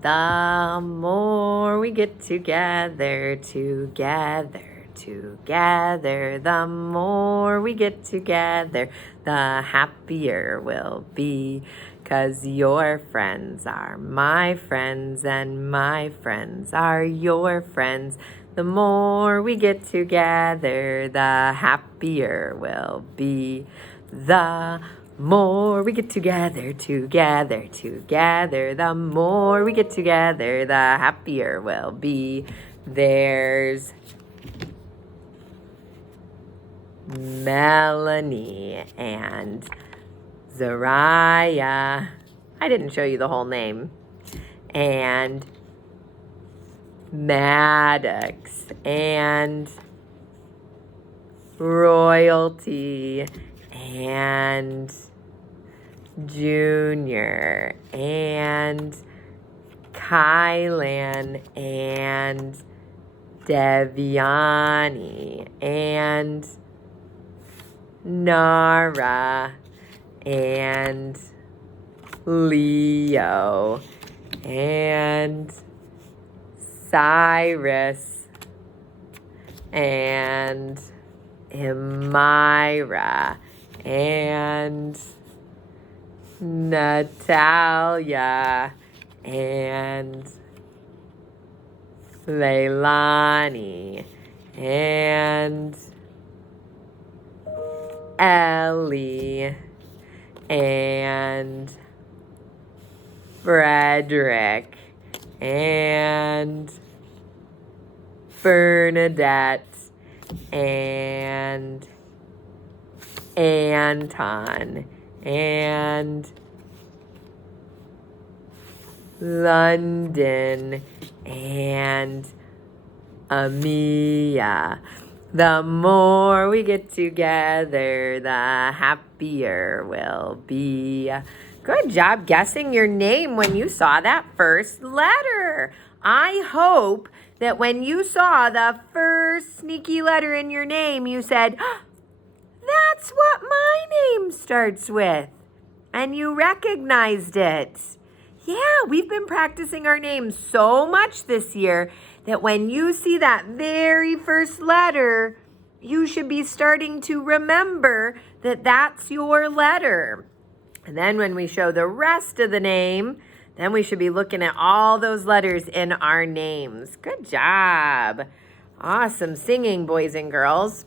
The more we get together, the more we get together, the happier we'll be. 'Cause your friends are my friends and my friends are your friends. The more we get together, the happier we'll be. The more we get together, the more we get together, the happier we'll be. There's Melanie and Zariah. I didn't show you the whole name. And Maddox and Royalty and Junior and Kylan and Deviani and Nara and Leo and Cyrus and Amira and Natalia and Leilani and Ellie and Frederick and Bernadette and Anton and London and Amia. The more we get together, the happier we'll be. Good job guessing your name when you saw that first letter. I hope that when you saw the first sneaky letter in your name, you said, "That's what my name starts with." And you recognized it. Yeah, we've been practicing our names so much this year that when you see that very first letter, you should be starting to remember that that's your letter. And then when we show the rest of the name, then we should be looking at all those letters in our names. Good job. Awesome singing, boys and girls.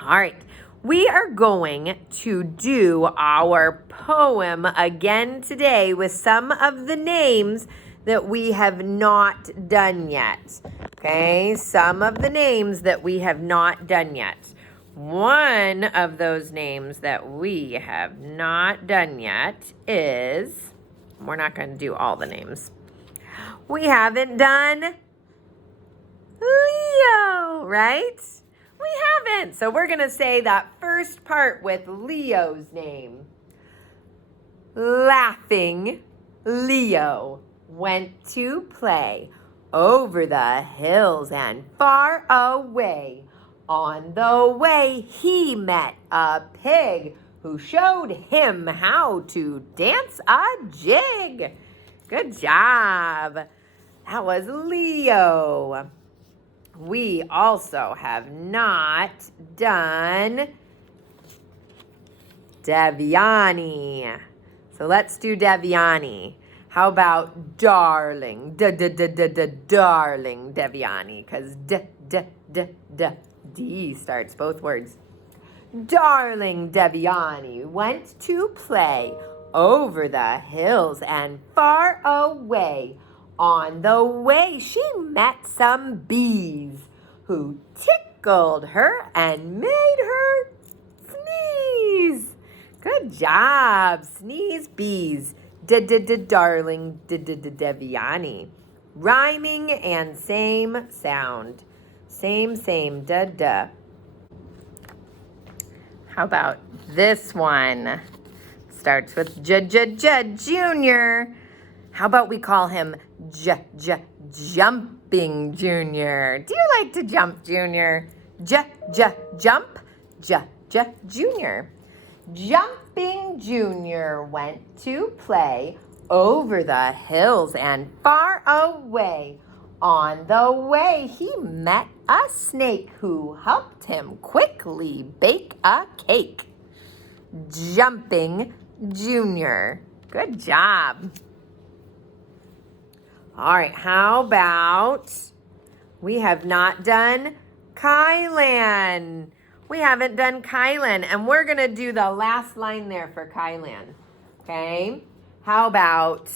All right. We are going to do our poem again today with some of the names that we have not done yet. Okay, some of the names that we have not done yet. One of those names that we have not done yet is, we're not going to do all the names. We haven't done Leo, right? We haven't. So we're going to say that first part with Leo's name. Laughing Leo went to play over the hills and far away. On the way he met a pig who showed him how to dance a jig. Good job. That was Leo. We also have not done Deviani. So let's do Deviani. How about darling? Darling Deviani, because D starts both words. Darling Deviani went to play over the hills and far away. On the way, she met some bees who tickled her and made her sneeze. Good job. Sneeze bees. Darling Deviani. Rhyming and same sound. Same, da. How about this one? Starts with Junior. How about we call him Jumping Junior? Do you like to jump, Junior? Jump, Junior. Jumping Junior went to play over the hills and far away. On the way, he met a snake who helped him quickly bake a cake. Jumping Junior. Good job. All right, how about we have not done Kylan. We haven't done Kylan, and we're going to do the last line there for Kylan. Okay? How about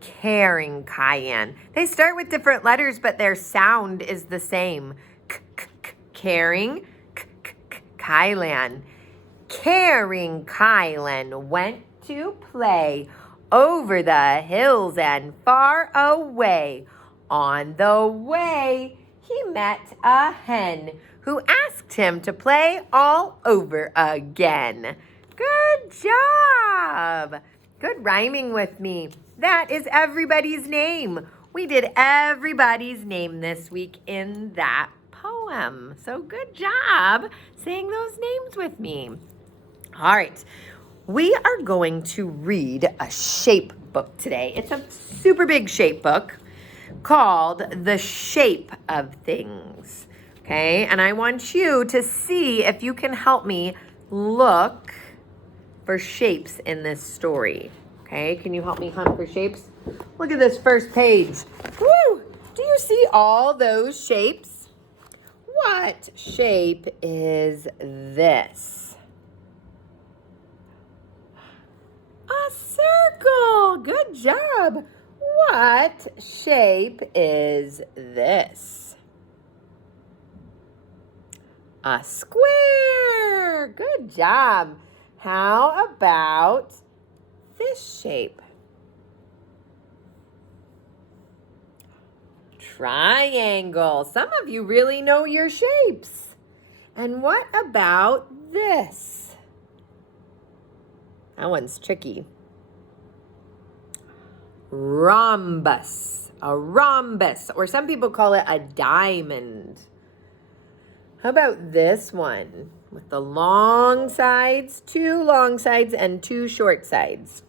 caring Cayenne? They start with different letters, but their sound is the same. Caring Kylan. Caring Kylan went to play over the hills and far away. On the way, he met a hen who asked him to play all over again. Good job. Good rhyming with me. That is everybody's name. We did everybody's name this week in that poem. So good job saying those names with me. All right. We are going to read a shape book today. It's a super big shape book called The Shape of Things. Okay, and I want you to see if you can help me look for shapes in this story. Okay, can you help me hunt for shapes? Look at this first page. Woo! Do you see all those shapes? What shape is this? A circle. Good job. What shape is this? A square. Good job. How about this shape? Triangle. Some of you really know your shapes. And what about this? That one's tricky. Rhombus. A rhombus. Or some people call it a diamond. How about this one with the long sides, 2 long sides and 2 short sides?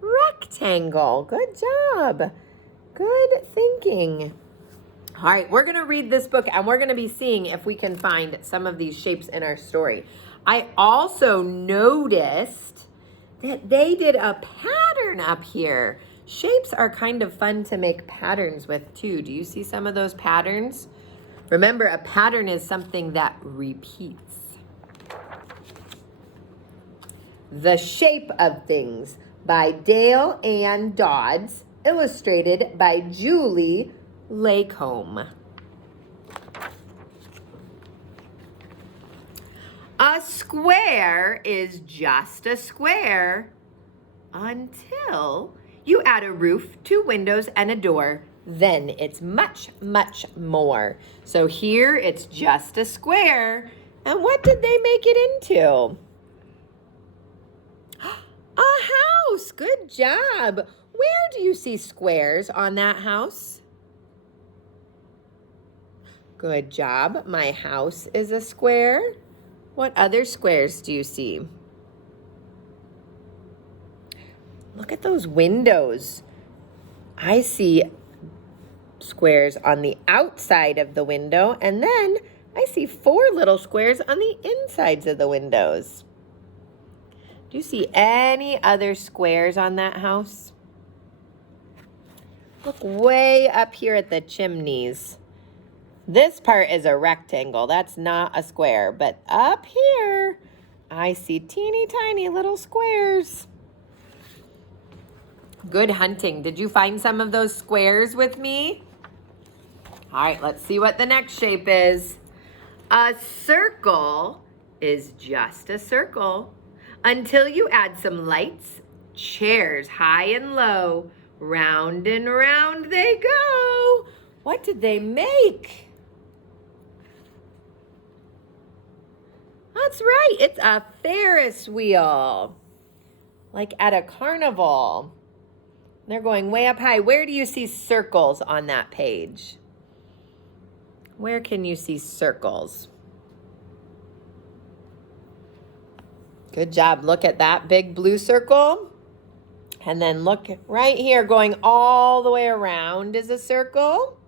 Rectangle. Good job. Good thinking. All right, we're going to read this book and we're going to be seeing if we can find some of these shapes in our story. I also noticed that they did a pattern up here. Shapes are kind of fun to make patterns with too. Do you see some of those patterns? Remember, a pattern is something that repeats. The Shape of Things by Dale Ann Dodds, illustrated by Julie Lacombe. A square is just a square until you add a roof, 2 windows, and a door. Then it's much, much more. So here it's just a square. And what did they make it into? A house. Good job. Where do you see squares on that house? Good job. My house is a square. What other squares do you see? Look at those windows. I see squares on the outside of the window, and then I see 4 little squares on the insides of the windows. Do you see any other squares on that house? Look way up here at the chimneys. This part is a rectangle. That's not a square. But up here, I see teeny tiny little squares. Good hunting. Did you find some of those squares with me? All right, let's see what the next shape is. A circle is just a circle until you add some lights, chairs high and low. Round and round they go. What did they make? That's right, it's a Ferris wheel, like at a carnival. They're going way up high. Where do you see circles on that page? Where can you see circles? Good job. Look at that big blue circle. And then look right here, going all the way around is a circle.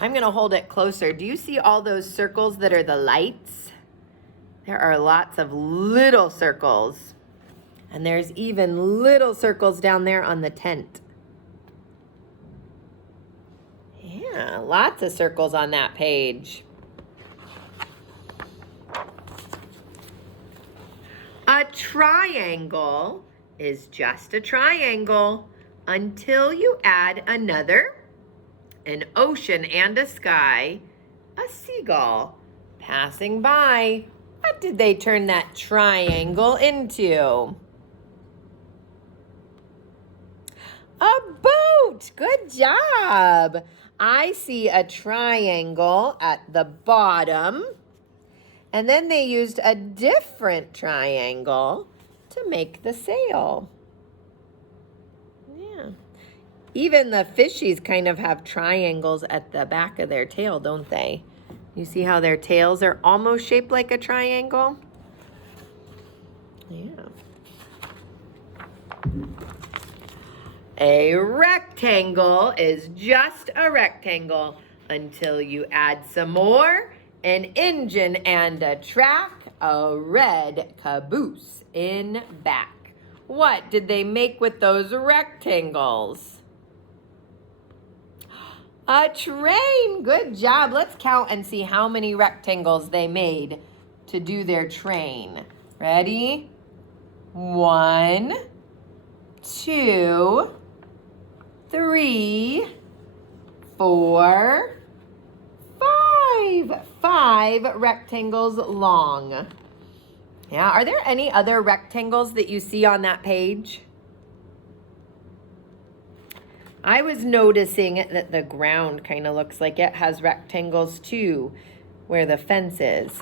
I'm going to hold it closer. Do you see all those circles that are the lights? There are lots of little circles. And there's even little circles down there on the tent. Yeah, lots of circles on that page. A triangle is just a triangle until you add another, an ocean and a sky, a seagull passing by. What did they turn that triangle into? A boat. Good job. I see a triangle at the bottom. And then they used a different triangle to make the sail. Yeah. Even the fishies kind of have triangles at the back of their tail, don't they? You see how their tails are almost shaped like a triangle? Yeah. A rectangle is just a rectangle until you add some more, an engine and a track, a red caboose in back. What did they make with those rectangles? A train. Good job. Let's count and see how many rectangles they made to do their train. Ready? 1, 2, 3, 4, 5. 5 rectangles long. Yeah, are there any other rectangles that you see on that page? I was noticing that the ground kind of looks like it has rectangles too, where the fence is.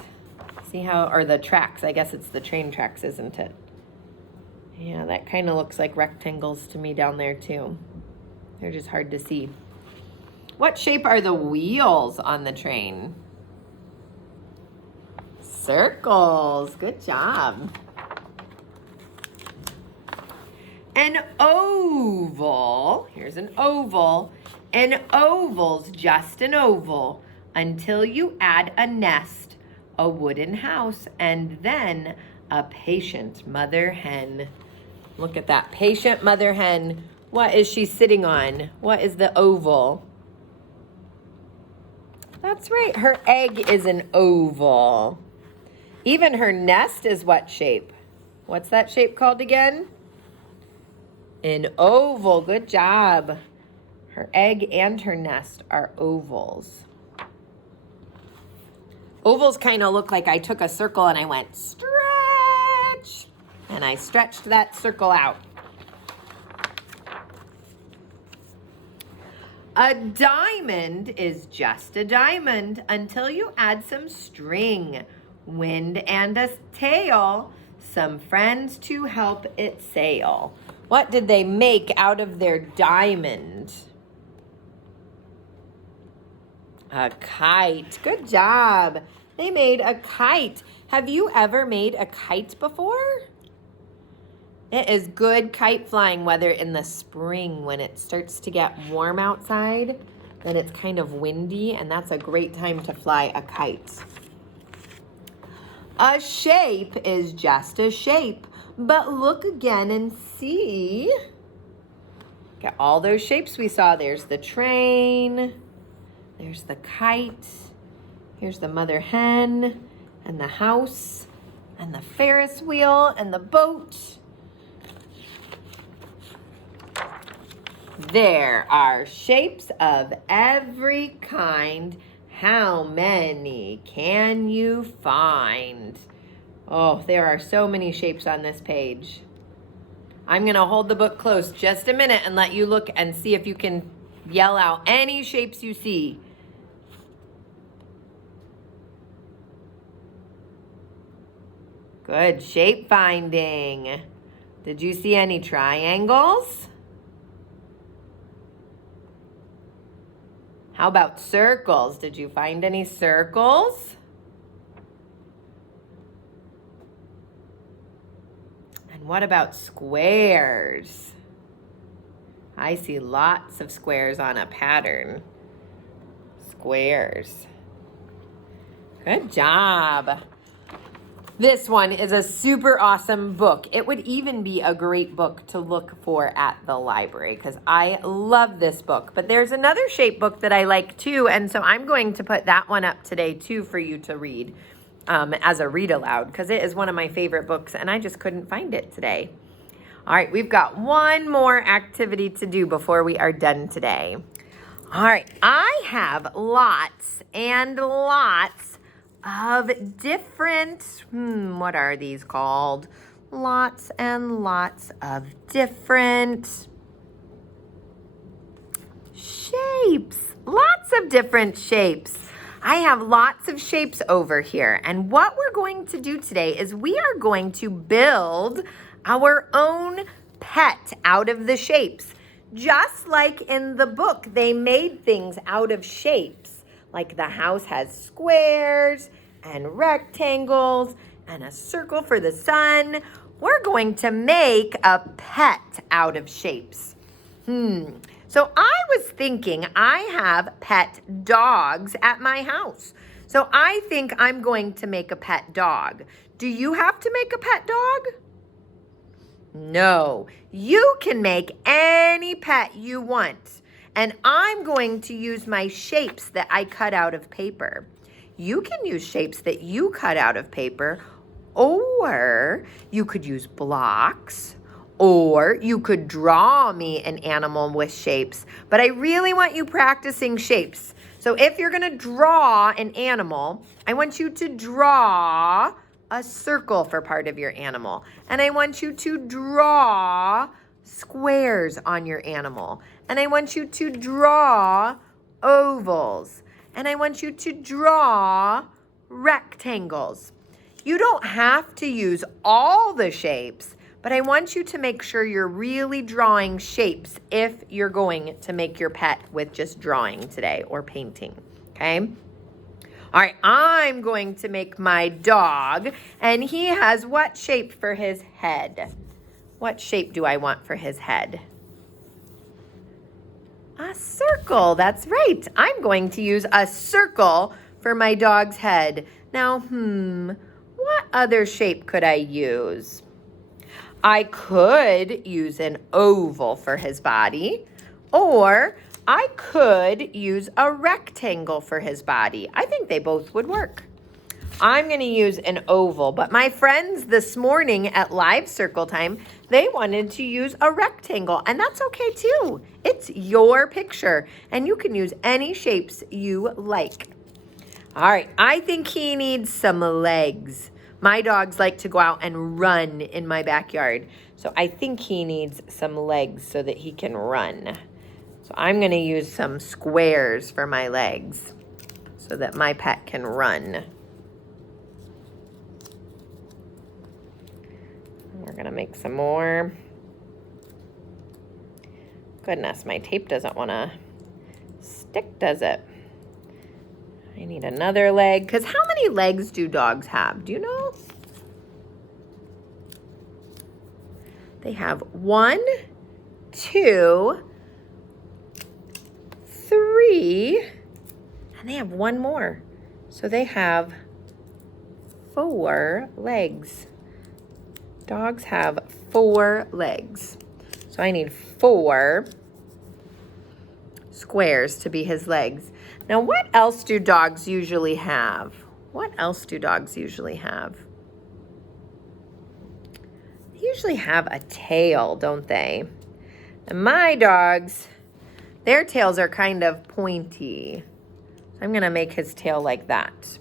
See how, or the tracks, I guess it's the train tracks, isn't it? Yeah, that kind of looks like rectangles to me down there too. They're just hard to see. What shape are the wheels on the train? Circles. Good job. An oval. Here's an oval. An oval's just an oval until you add a nest, a wooden house, and then a patient mother hen. Look at that patient mother hen. What is she sitting on? What is the oval? That's right, her egg is an oval. Even her nest is what shape? What's that shape called again? An oval. Good job. Her egg and her nest are ovals. Ovals kind of look like I took a circle and I went stretch. And I stretched that circle out. A diamond is just a diamond until you add some string, wind and a tail, some friends to help it sail. What did they make out of their diamond? A kite. Good job. They made a kite. Have you ever made a kite before? It is good kite flying weather in the spring when it starts to get warm outside. Then it's kind of windy, and that's a great time to fly a kite. A shape is just a shape, but look again and see. Get all those shapes we saw. There's the train, there's the kite, here's the mother hen, and the house, and the Ferris wheel, and the boat. There are shapes of every kind. How many can you find? Oh, there are so many shapes on this page. I'm going to hold the book close just a minute and let you look and see if you can yell out any shapes you see. Good shape finding. Did you see any triangles? How about circles? Did you find any circles? What about squares? I see lots of squares on a pattern. Squares. Good job. This one is a super awesome book. It would even be a great book to look for at the library because I love this book. But there's another shape book that I like too, and so I'm going to put that one up today too for you to read as a read aloud because it is one of my favorite books and I just couldn't find it today. All right, we've got one more activity to do before we are done today. All right, I have lots and lots of different, what are these called? Lots and lots of different shapes. Lots of different shapes. I have lots of shapes over here. And what we're going to do today is we are going to build our own pet out of the shapes. Just like in the book, they made things out of shapes. Like the house has squares and rectangles and a circle for the sun. We're going to make a pet out of shapes. So I was thinking I have pet dogs at my house. So I think I'm going to make a pet dog. Do you have to make a pet dog? No, you can make any pet you want. And I'm going to use my shapes that I cut out of paper. You can use shapes that you cut out of paper, or you could use blocks, or you could draw me an animal with shapes. But I really want you practicing shapes. So if you're gonna draw an animal, I want you to draw a circle for part of your animal. And I want you to draw squares on your animal. And I want you to draw ovals. And I want you to draw rectangles. You don't have to use all the shapes, but I want you to make sure you're really drawing shapes if you're going to make your pet with just drawing today or painting, okay? All right, I'm going to make my dog, and he has what shape for his head? What shape do I want for his head? A circle, that's right. I'm going to use a circle for my dog's head. Now, what other shape could I use? I could use an oval for his body, or I could use a rectangle for his body. I think they both would work. I'm going to use an oval, but my friends this morning at Live Circle Time, they wanted to use a rectangle, and that's okay too. It's your picture, and you can use any shapes you like. All right, I think he needs some legs. My dogs like to go out and run in my backyard, so I think he needs some legs so that he can run. So I'm going to use some squares for my legs so that my pet can run. We're going to make some more. Goodness, my tape doesn't want to stick, does it? I need another leg, because how many legs do dogs have? Do you know? They have 1, 2, 3, and they have one more. So they have 4 legs. Dogs have 4 legs. So I need 4 squares to be his legs. Now, what else do dogs usually have? What else do dogs usually have? They usually have a tail, don't they? And my dogs, their tails are kind of pointy. So I'm going to make his tail like that.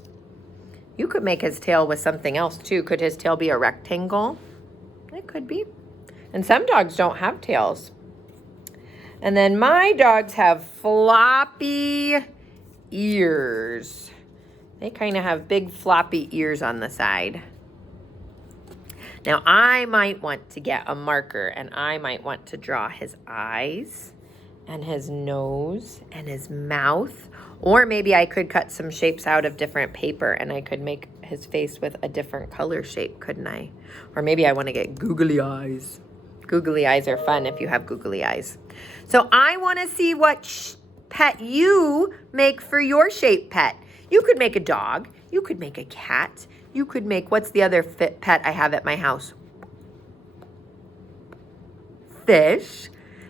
You could make his tail with something else too. Could his tail be a rectangle? It could be. And some dogs don't have tails. And then my dogs have floppy ears. They kind of have big floppy ears on the side. Now I might want to get a marker and I might want to draw his eyes and his nose and his mouth. Or maybe I could cut some shapes out of different paper and I could make his face with a different color shape, couldn't I? Or maybe I want to get googly eyes. Googly eyes are fun if you have googly eyes. So I want to see what pet you make for your shape pet. You could make a dog. You could make a cat. You could make, what's the other pet I have at my house? Fish.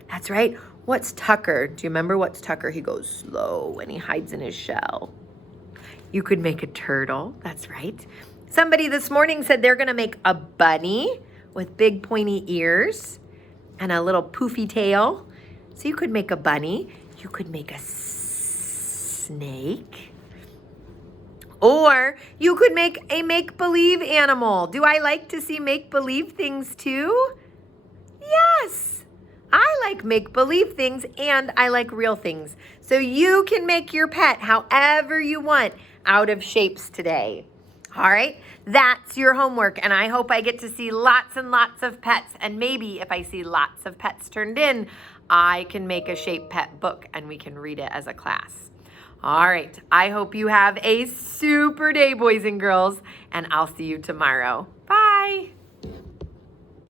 That's right. What's Tucker? Do you remember what's Tucker? He goes slow and he hides in his shell. You could make a turtle. That's right. Somebody this morning said they're going to make a bunny with big pointy ears and a little poofy tail. So you could make a bunny. You could make a snake. Or you could make a make-believe animal. Do I like to see make-believe things too? Yes. I like make-believe things and I like real things. So you can make your pet however you want out of shapes today. All right, that's your homework, and I hope I get to see lots and lots of pets, and maybe if I see lots of pets turned in, I can make a shape pet book and we can read it as a class. All right, I hope you have a super day, boys and girls, and I'll see you tomorrow. Bye.